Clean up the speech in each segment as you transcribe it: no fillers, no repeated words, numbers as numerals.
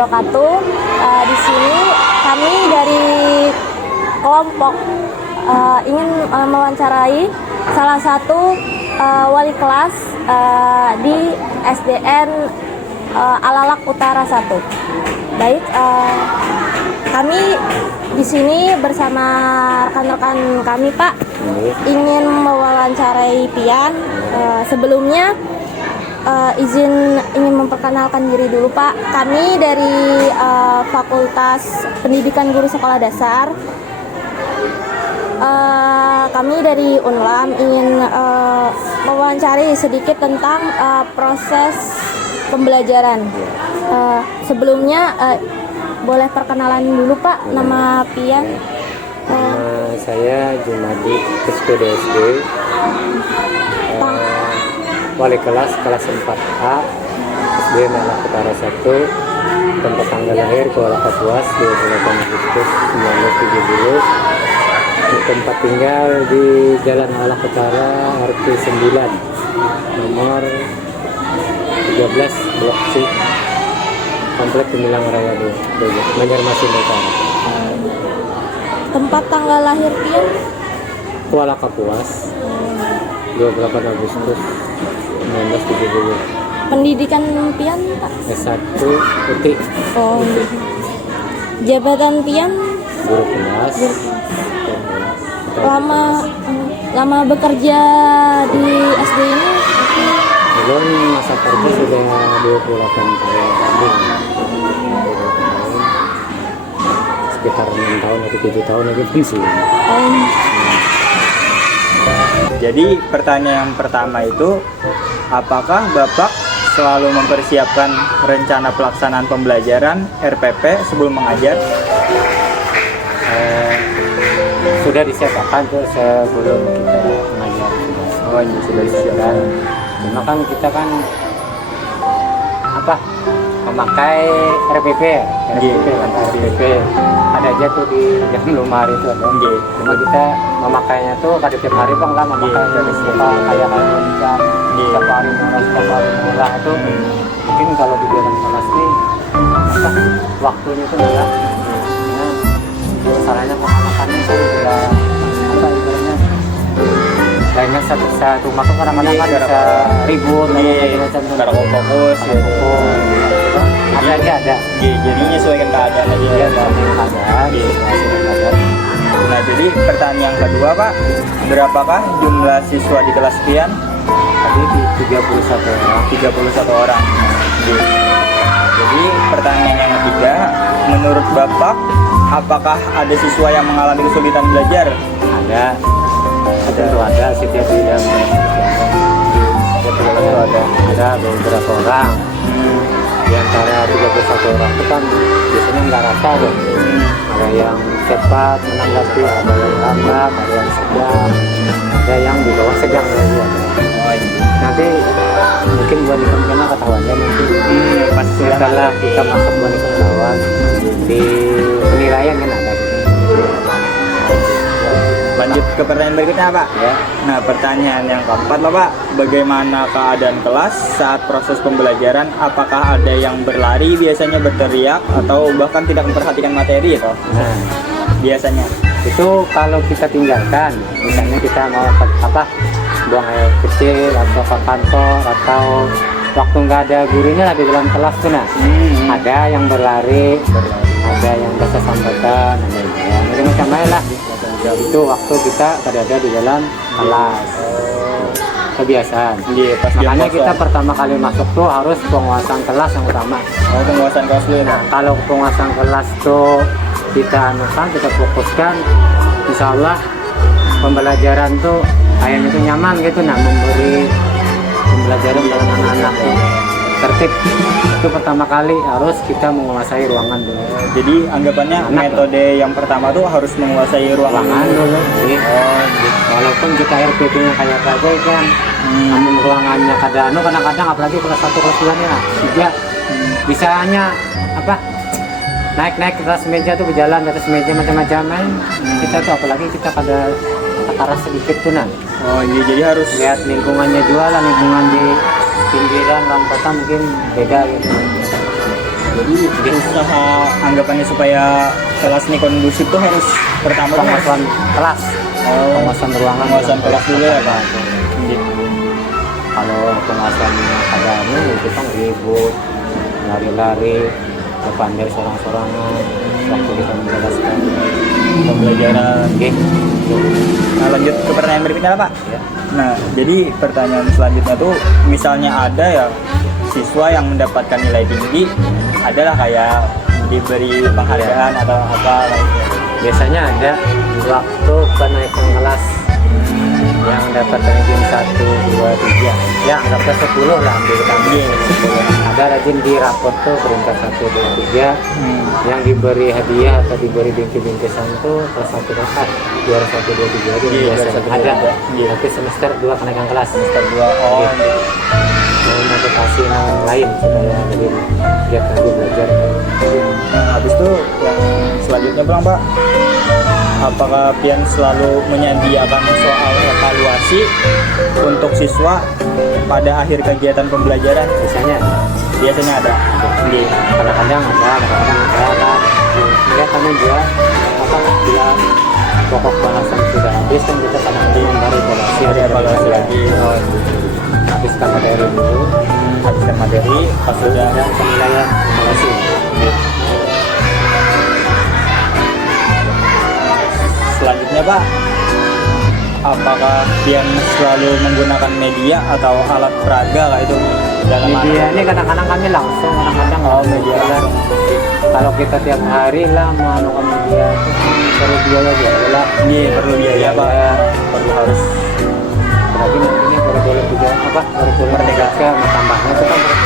wabarakatuh. Di sini kami dari kelompok ingin mewawancarai salah satu wali kelas di SDN Alalak Utara 1. Baik, kami di sini bersama rekan-rekan kami, Pak, ingin mewawancarai Pian. Sebelumnya ingin memperkenalkan diri dulu, Pak. Kami dari Fakultas Pendidikan Guru Sekolah Dasar. Kami dari Unlam ingin mewawancari sedikit tentang proses pembelajaran. Sebelumnya boleh perkenalan dulu, Pak, nama Pian. Nama saya Jumadi SPD, wali kelas 4A SDN Alalak Utara 1, tempat tanggal lahir Kuala Kapuas 28 Agustus 1970, tempat tinggal di Jalan Alalak Utara RT 9 nomor 13 Blok C, Komplek Gemilang Raya 2, Banjarmasin Utara. Tempat tanggal lahir Pian? Kuala Kapuas 28 Agustus 1970. Pendidikan Pian, Pak? S1 UTI. Oh. Jabatan Pian? Guru kelas. Lama bekerja di SD ini? Belum, masa kerja sudah 28 tahun lebih. Sekitar 6 tahun atau 7 tahun lagi pensiun. Jadi pertanyaan yang pertama itu, apakah Bapak selalu mempersiapkan rencana pelaksanaan pembelajaran RPP sebelum mengajar? Sudah disiapkan tuh sebelum kita mengajar. Oh, ini sudah disiapkan. Cuma kan kita kan memakai RPP ada aja tuh di jam lemari itu ada. Cuma kita memakainya tuh pada tiap hari Bang, lah memakai dari kayak setiap hari murah itu mungkin kalau di dalam kelas nih waktunya itu enggak. Masalahnya pengamakannya itu udah ibaratnya lainnya satu rumah tuh kadang-kadang kan bisa ribut macam-macam Karena fokus gitu. Ada. Jadi menyesuaikan keadaan aja. Iya, keadaan. Nah, jadi pertanyaan yang kedua, Pak, berapakah jumlah siswa di kelas Pian? Tadi di 31 orang. Jadi pertanyaan yang ketiga, menurut Bapak, apakah ada siswa yang mengalami kesulitan belajar? Ada setiap bidang. Ada beberapa orang. Di antara 31 orang itu kan biasanya nggak rata dong. Ada yang cepat menanggapi, ada yang lambat, ada yang sedang, ada yang di bawah sedang lagi. Nanti mungkin buat karena ketahuannya nanti Pas setelah kita masuk buat ketahuan di penilaian kan ada. Lanjut ke pertanyaan berikutnya, Pak. Ya. Nah, pertanyaan yang keempat, Pak, bagaimana keadaan kelas saat proses pembelajaran? Apakah ada yang berlari, biasanya berteriak, atau bahkan tidak memperhatikan materi itu? Nah, Biasanya. itu kalau kita tinggalkan, misalnya kita mau buang air kecil atau ke kantor atau waktu nggak ada gurunya lah di dalam kelas tuh, ada yang berlari, ada yang bahasa sambatan, ada yang macam-macam lah. Itu waktu kita ada di dalam kelas, kebiasaan. Makanya kita pertama kali masuk tuh harus penguasaan kelas yang utama. Penguasaan kelas dulu. Nah, kalau penguasaan kelas tuh kita fokuskan, insya Allah pembelajaran tuh kayaknya itu nyaman gitu, memberi pembelajaran dalam anak-anak tuh tertib. Itu pertama kali harus kita menguasai ruangan dulu. Jadi anggapannya metode yang pertama tuh harus menguasai ruangan dulu. Walaupun kita RPP-nya kayak apa aja kan, namun ruangannya kadang-kadang apalagi kelas 1 kelas 2 nya 3 bisa hanya naik ke atas meja tuh, berjalan di atas meja macam-macam kita tuh, apalagi kita pada takaran sedikit tuh jadi harus lihat lingkungannya juga lah, lingkungan di pinggiran lompatan mungkin beda gitu. Jadi usaha anggapannya supaya kelas ini kondusif tuh harus pertama tuh penguasaan kelas, penguasaan ruangan, penguasaan kelas dulu ya Pak. Kalau penguasaan keadaannya ya kita ribut, lari-lari, berpandai sorang-sorangan waktu kita menjelaskan Pembelajaran. gitu. Nah, lanjut ke pertanyaan berikutnya lah Pak. Ya. Nah, jadi pertanyaan selanjutnya tuh misalnya ada ya siswa yang mendapatkan nilai tinggi, adalah kayak diberi penghargaan atau apa lainnya. Biasanya ada waktu kenaikan kelas yang dapat ranking 1, 2, 3 ya anggapnya 10 lah ambil kami. Ada rajin di raport tuh peringkat 1, 2, 3 yang diberi hadiah atau diberi bingkai-bingkisan tuh kelas 1 kelas juara 1, 2, 3 aja biasanya ada. Tapi semester 2 kenaikan kelas, Semester 2 oh mau motivasi yang lain supaya lebih giat lagi belajar. Nah, habis itu yang selanjutnya pulang Pak, apakah Pian selalu menyediakan soal evaluasi untuk siswa pada akhir kegiatan pembelajaran? Biasanya Biasanya ada. di kadang-kadang ada kan ya karena dia apa bila pokok bahasan sudah habis kan kita kadang-kadang memberi evaluasi Ada evaluasi lagi. Oh, habiskan materi dulu habiskan materi pas sudah dan penilaian evaluasi. Selanjutnya Pak, apakah Pian selalu menggunakan media atau alat peraga lah itu dalam Media ini kadang-kadang kami langsung, kadang-kadang media langsung. kalau kita tiap hari lah melakukan media itu perlu biaya juga lah. Iya perlu biaya Pak, perlu harus Apalagi ini baru-baru juga apa baru-baru Merdeka. tambahnya itu kan untuk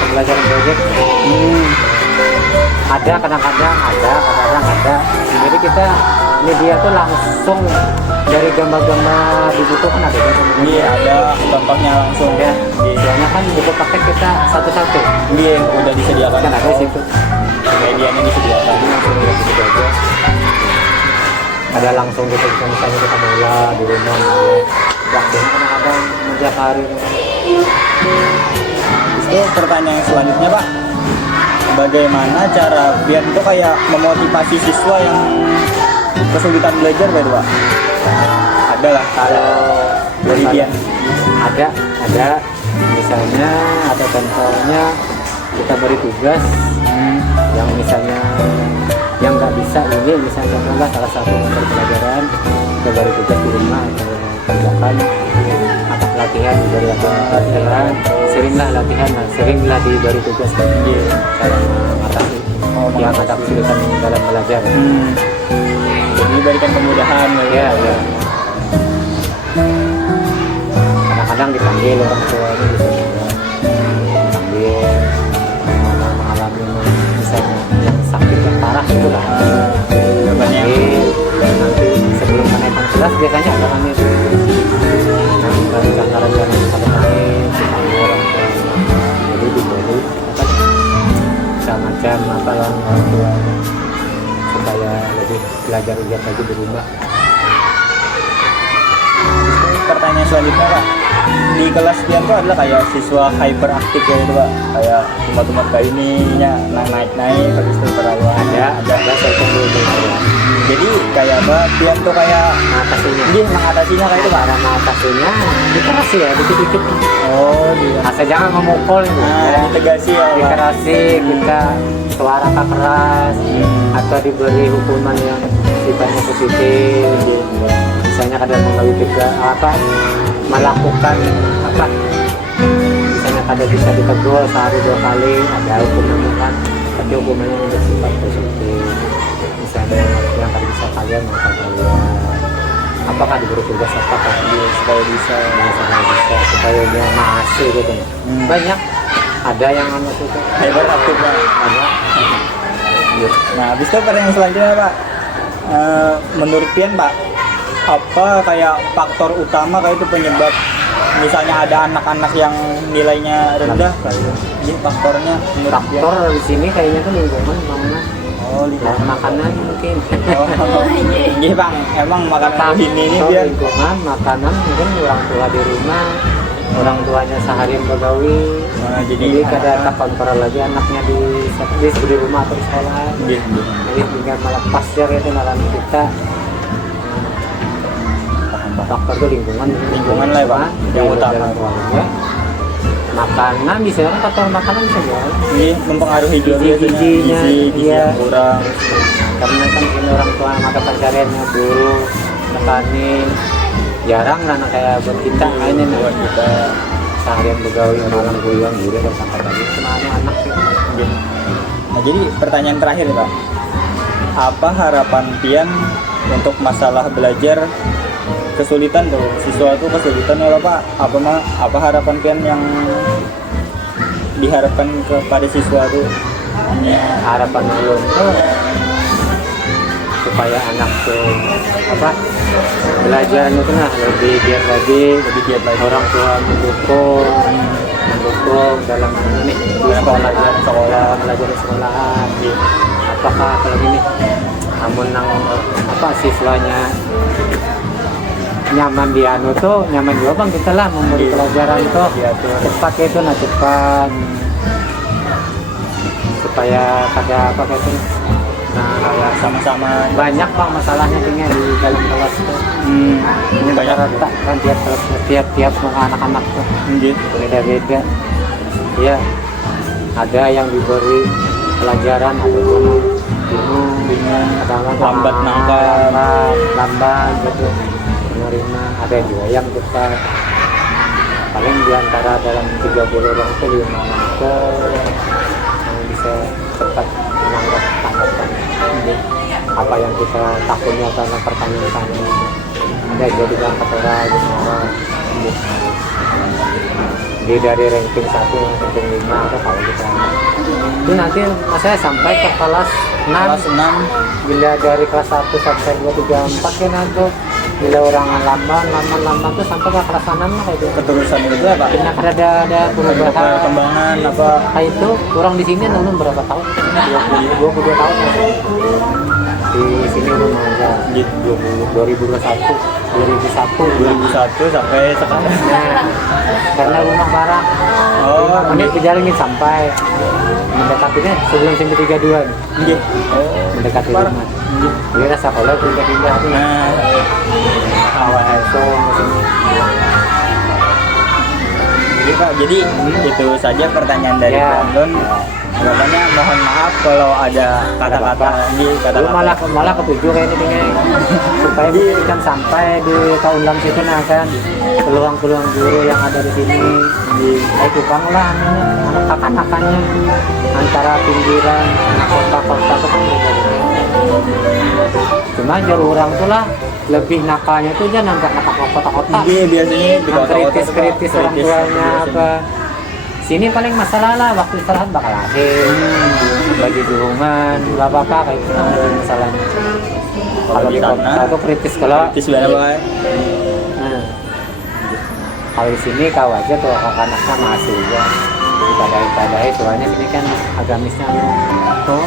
pembelajaran proyek. Ada kadang-kadang ada. Jadi kita media tuh langsung dari gambar-gambar dibutuhkan ada kan? Iya ada contohnya langsung Ya, Iya. soalnya kan buku paket kita satu-satu. Iya udah disediakan Kan ada di situ. medianya disediakan. Jadi langsung dari situ aja. Ada langsung gitu misalnya kita mula di rumah. Waktunya kadang-kadang setiap hari. Itu pertanyaan selanjutnya Pak, bagaimana cara Pian tuh kayak memotivasi siswa yang kesulitan belajar gitu Pak? Ada lah Kalau dari Pian. ada misalnya ada contohnya kita beri tugas yang misalnya yang nggak bisa ini misalnya contohnya salah satu materi pelajaran kita beri tugas di rumah atau kerjakan apa latihan diberi latihan seringlah diberi tugas cara mengatasi yang ada kesulitan dalam belajar. Jadi berikan kemudahan Ya. Kadang-kadang dipanggil orang tuanya dipanggil mana mengalami misalnya yang sakit yang parah itu lah. Dipanggil nanti sebelum kenaikan kelas biasanya ada kami yang rencana-rencana pada naik dipanggil orang tuanya. Jadi diberi apa macam-macam apa orang tuanya supaya lebih belajar giat lagi di rumah. Pertanyaan selanjutnya Pak, di kelas Pian tuh adalah kayak siswa hyperaktif ya itu Pak, kayak tumat-tumat kayak ininya naik-naik habis itu perawan ada saya tunggu dulu. jadi kayak apa Pian tuh kayak Mengatasinya dia mengatasinya kayak itu Pak. cara mengatasinya dikerasi ya dikit-dikit. Oh dia Asal jangan memukul gitu. nah ditegasi ya Pak. Dikerasi kita suara keras atau diberi hukuman yang sifatnya positif. Misalnya kadang mengganggu juga apa melakukan apa misalnya kadang bisa ditegur sehari 2 kali ada hukumannya kan, tapi hukumannya yang bersifat positif. Misalnya yang tadi bisa kalian maka kalian apakah diberi tugas apakah dia supaya bisa supaya dia masih gitu. Banyak ada yang anak itu Hyperaktif Pak. ada. Nah habis itu pertanyaan selanjutnya Pak, menurut Pian Pak, apa kayak faktor utama kayak itu penyebab misalnya ada anak-anak yang nilainya rendah kayak ini faktornya menurut Pian? Faktor di sini kayaknya tuh lingkungan bangunan. Oh lingkungan. Makanan mungkin. Iya Bang, emang makanan ini Pian. Lingkungan, makanan mungkin orang tua di rumah, orang tuanya seharian begawi, Nah, Jadi kada tak kontrol lagi anaknya di rumah atau di sekolah. Iya, iya. Jadi tinggal malah pasir itu malam kita. Faktor itu Lingkungan lah ya, Pak, yang utama. Ya. Makanan bisa kan faktor makanan bisa ya. Ini mempengaruhi juga biasanya Gizi-gizinya, gizi iya. yang kurang. Karena kan ini orang tua mata pencariannya buruh, petani, jarang lah anak kayak buat kita ini nih. Buat kita. Seharian begawi malam guyang gitu dan sampai tadi kemana anak ya. Nah, jadi pertanyaan terakhir nih, Pak. Apa harapan Pian untuk masalah belajar kesulitan tuh? Siswa tuh kesulitan ya Pak. Apa harapan Pian yang diharapkan kepada siswa tuh? Harapan ulun tuh supaya anak tuh belajar itu nah lebih giat lagi, orang tua mendukung dalam ini sekolah belajar di sekolahan. Apakah kalau ini namun siswanya nyaman di tuh nyaman juga bang kita lah memberi pelajaran tuh cepat itu cepat supaya kada itu kayak Sama-sama banyak bang masalahnya tinggal di dalam kelas tuh. ini banyak Rata kan tiap anak-anak tuh gitu. beda-beda. Ya ada yang diberi pelajaran ataupun bingung Lambat nangkap. lambat gitu menerima. Ada juga yang cepat, paling diantara dalam 30 orang itu 5 yang bisa cepat menangkap tanggapan apa yang kita takutnya karena pertanyaan. Ada jadi angkat orang dia dari ranking 1 ranking 5 atau kalau kita itu nanti saya sampai ke kelas 6. Bila dari kelas 1 sampai 2, 3, 4 kan nanti bila orang lamban tuh sampai ke kelas 6 lah kayak itu Keterusan itu apa? karena ada perubahan Perkembangan apa? kayak itu orang di sini nonton berapa tahun 22 tahun ya. Di sini udah mengajar 2001 sampai sekarang. Nah, karena rumah barang 5 menit berjalan sampai mendekatinya sebelum sampai 32 Iya. mendekati rumah. Dia rasa kalau pindah-pindah Nah, awal itu jadi itu saja pertanyaan dari Ya. Brandon. Makanya mohon maaf kalau ada kata-kata Lu malah ketujuh kayak ini tinggal supaya kan sampai di keundang situ nah kan peluang-peluang guru yang ada di sini di tukang lah anak kakak-kakaknya antara pinggiran anak kota-kota itu kan berbeda. Cuma jalur orang tuh lah lebih nakalnya tuh jangan anak kota-kota. Iya biasanya di kota-kota kritis orang tuanya apa. Sini paling masalah lah waktu istirahat bakal lahir bagi dukungan apa kayak itu kan masalahnya. Kalau di kota itu kritis kalau banget. Kalau di sini kau aja tuh anak-anaknya masih ya ibadah soalnya sini kan agamisnya tuh